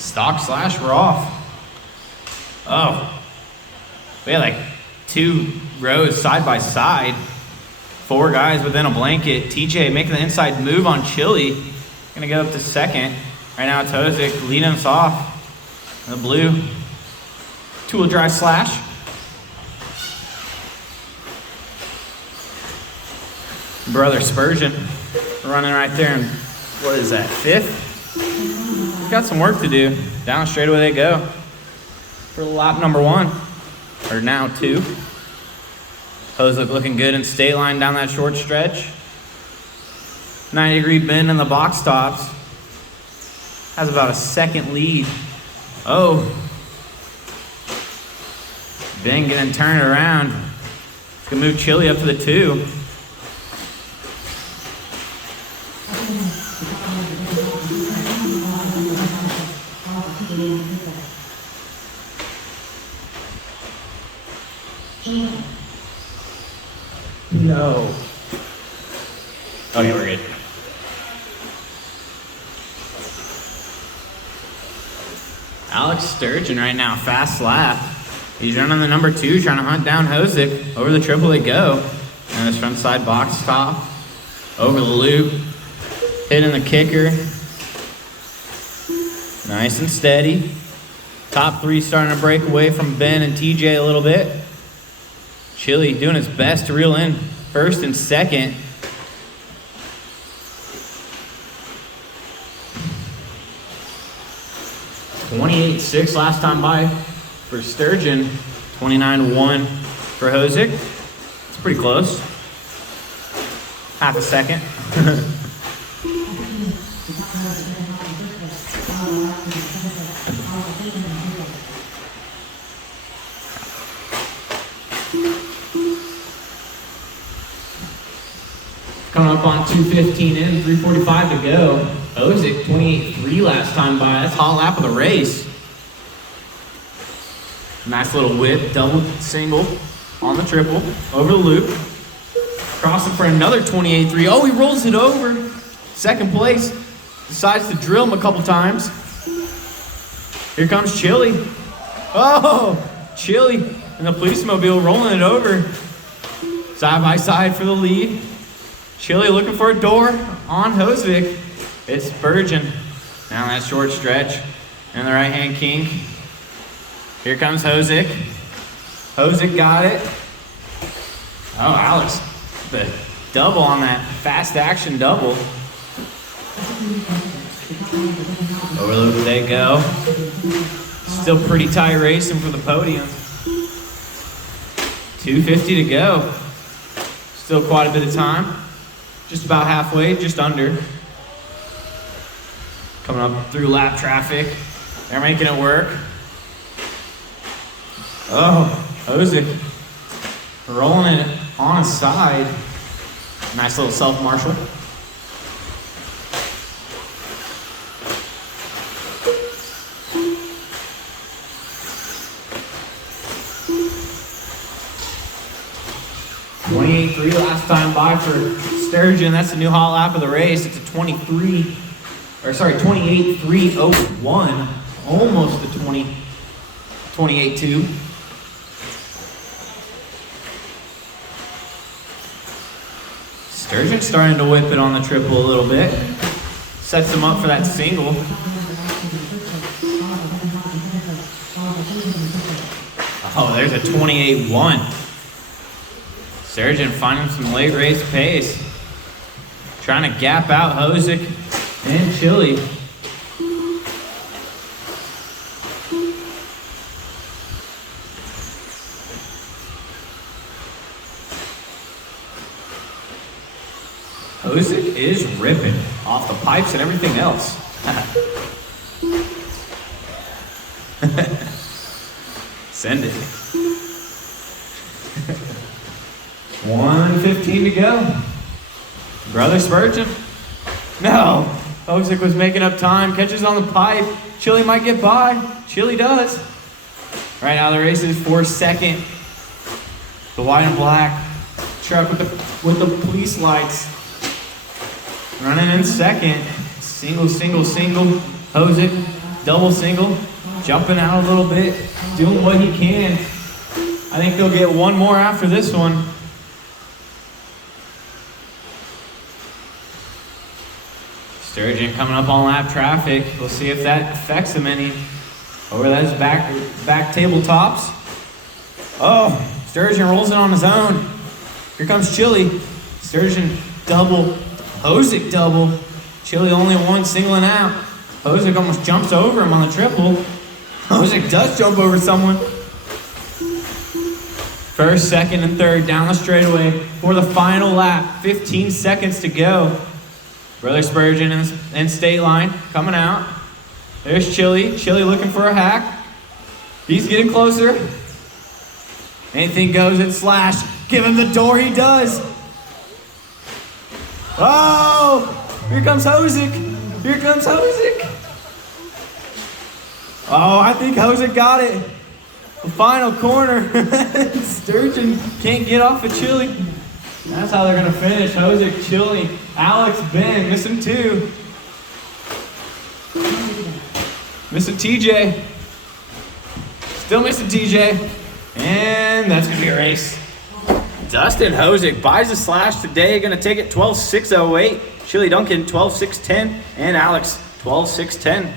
Stock slash, we're off. Oh, we had like 2 rows side by side. 4 guys within a blanket. TJ making the inside move on Chili. Gonna go up to second. Right now it's Hozik leading us off. The blue two-wheel drive slash. Brother Spurgeon running right there in, what is that, 5th? Got some work to do. Down straightaway they go for lap number 1, or now 2. Hozik looking good in state line down that short stretch. 90-degree bend in the box stops. Has about a second lead. Oh. Ben gonna turn it around. It's gonna move Chili up to the 2. No. Okay, we're good. Alex Sturgeon right now, fast lap. He's running the number 2, trying to hunt down Hozik. Over the triple they go. And his front side box top. Over the loop. Hitting the kicker. Nice and steady. Top 3 starting to break away from Ben and TJ a little bit. Chili doing his best to reel in first and second. $28.6 last time by for Sturgeon. $29.1 for Hozik. It's pretty close. Half a second. Coming up on 2:15 in, 3:45 to go. Hozik 28.3 last time by. That's hot lap of the race. Nice little whip, double, single on the triple, over the loop. Crossing for another 28.3. Oh, he rolls it over. Second place. Decides to drill him a couple times. Here comes Chili. Oh, Chili and the police mobile rolling it over. Side by side for the lead. Chili looking for a door on Hozik. It's Spurgeon. Down that short stretch. And the right hand kink. Here comes Hozik. Hozik got it. Oh, Alex. The double on that fast action double. Over the loop they go. Still pretty tight racing for the podium. 2:50 to go. Still quite a bit of time. Just about halfway, just under. Coming up through lap traffic. They're making it work. Oh, Hozik rolling it on his side. Nice little self-marshal. $28.3 last time by for Sturgeon. That's the new hot lap of the race. It's a 28.301. Almost the 28.2. Sturgeon starting to whip it on the triple a little bit. Sets him up for that single. Oh, there's a 28.1. Sturgeon finding some late race pace. Trying to gap out Hozik and Chili. Hozik is ripping off the pipes and everything else. Send it. 1:15 to go. Brother Spurgeon. No. Hozik was making up time. Catches on the pipe. Chili might get by. Chili does. Right now the race is for second. The white and black truck with the police lights. Running in second. Single, single, single. Hozik double single, jumping out a little bit, doing what he can. I think they'll get one more after this one. Sturgeon coming up on lap traffic. We'll see if that affects him any. Over those back tabletops. Oh, Sturgeon rolls it on his own. Here comes Chili. Sturgeon double, Hosick double. Chili only one singling out. Hosick almost jumps over him on the triple. Hosick does jump over someone. First, second, and third down the straightaway for the final lap. 15 seconds to go. Brother Spurgeon and State Line coming out. There's Chili. Chili looking for a hack. He's getting closer. Anything goes at Slash. Give him the door, he does. Oh! Here comes Hosick. Here comes Hosick. Oh, I think Hosick got it. The final corner. Sturgeon can't get off of Chili. That's how they're going to finish. Hosick, Chili, Alex, Ben, missing 2. Missing TJ. Still missing TJ. And that's going to be a race. Dustin Hosick buys a Slash today. Going to take it 12.608. Chili Duncan 12.610. And Alex 12.610.